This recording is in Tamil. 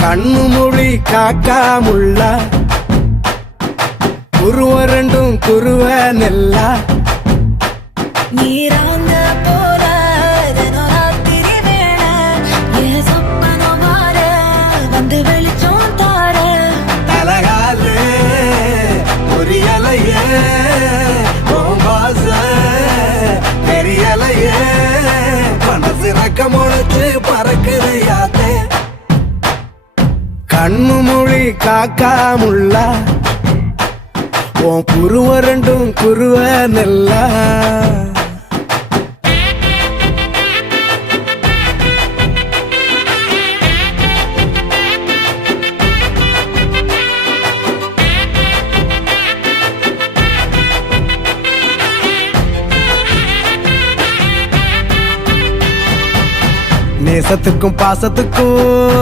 கண்ணு மொழி காக்காமுள்ள குருவ ரெண்டும் குருவ நெல்லா நீராங்க போல ராத்திரி வேள என் சொப்பனம் மாற வந்து வெளிச்சம் தார அழகாலே புரியலையே பாச தெரியலையே மனசு ரக்க முளைச்சு பறக்குதையாத்தே கண்ணு மொழி காக்காமுள்ள உன் குருவ ரெண்டும் குருவ நெல்லா நேசத்துக்கும் பாசத்துக்கும்